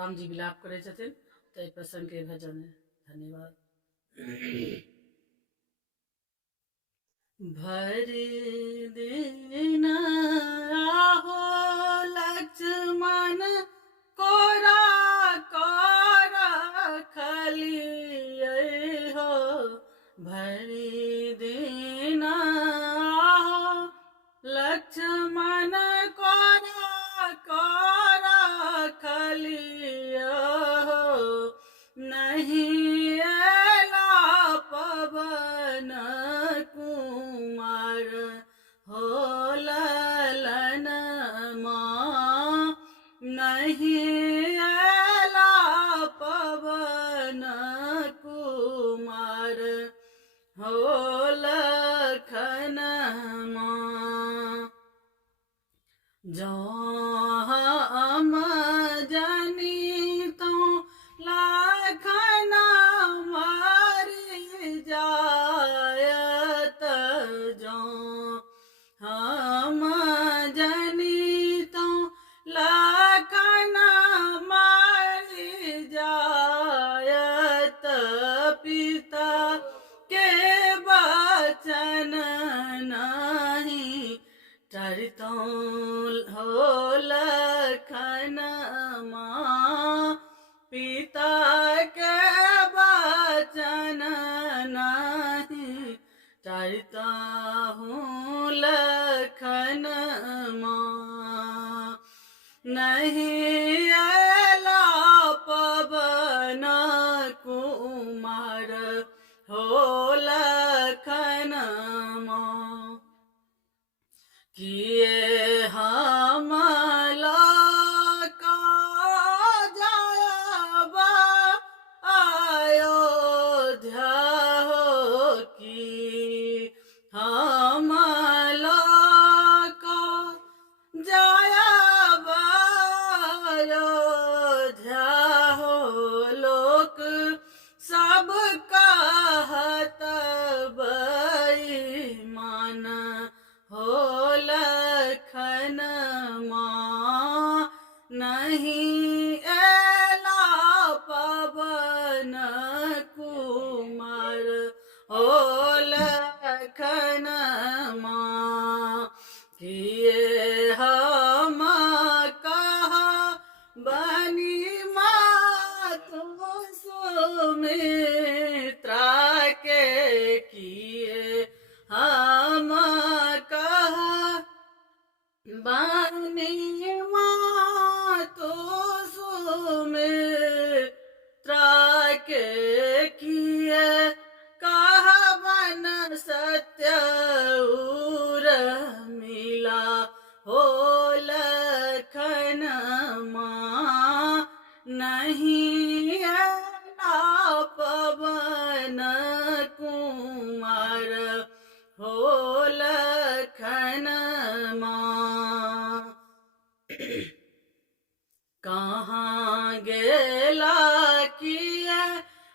राम जी विलाप करे छथिन ताहि प्रसंग के भजन है। धन्यवाद। भरि दिन आहो लक्ष्मण कोरा कोरा खलिए हो। भरि दिन आहो लक्ष्मण कोरा कोरा खलिए हो। नहीं एला पवन कुमार हो ललन माँ। नहीं एला पवन कुमार हो लखन माँ। जो हम जनी तो लखन मारी जायत। जो हम जनी तो लखन मारी जायत। पिता के वचन नहीं टरतो हो लखन माँ। पिता के वचन नहीं टरता हूँ लखन माँ। नहीं एला पवन कुमार हो लखन माँ। किए हम लका जायबा अयोध्या हो। कि हम लका जायबा अयोध्या हो। लोक सब कहत बेईमान हो लखन माँ। नहीं एला पवन कुमार हो लखन माँ। किए हम कहा बनी मातु सुमित्रा के। किए हम कहा बनी मातु सुमित्रा के। किए कहा बन सत्य उर्मिला हो लखन माँ। नहीं एला पवन कुमार हो लखन माँ। कहाँ गेला किए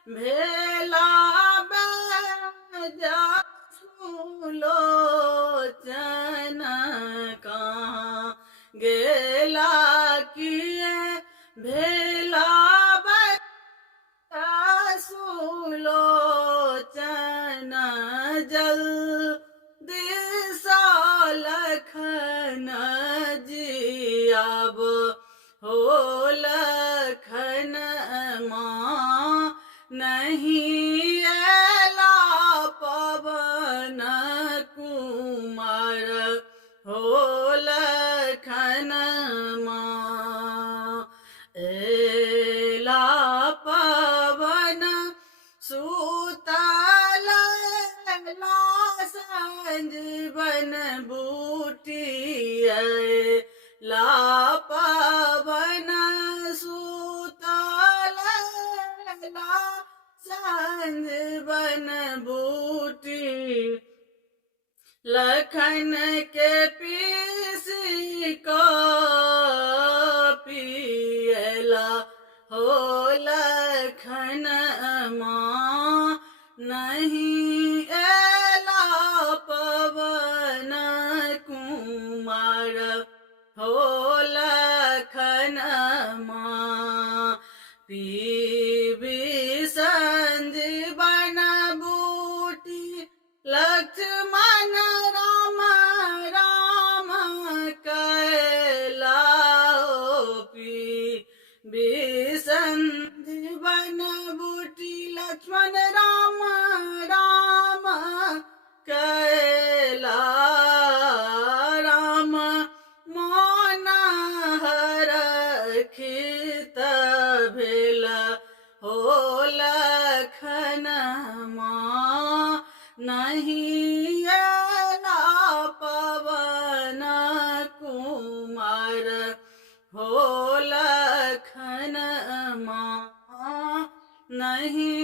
भेला बेजा सुलोचन। कहाँ गेला किए भेला बेजा सुलोचन। जल्दी सा लखन जी अब हो लखन माँ। नहीं एला पवन कुमार हो लखन माँ। एला पवन सुतल संजीवन बूटी। ला पवन सुतल संजीवन बूटी। लखन के पीसी को पियला हो लखन माँ। नहीं एला पवन कुमार हो लखन माँ। पीबी संजीवन बूटी लक्ष्मण राम राम कैलाओ पीबी संजीवन बूटी लक्ष्मण राम राम कैला राम मोन हरखित भेल हो लखन नहीं एला पवन कुमार हो लखन नहीं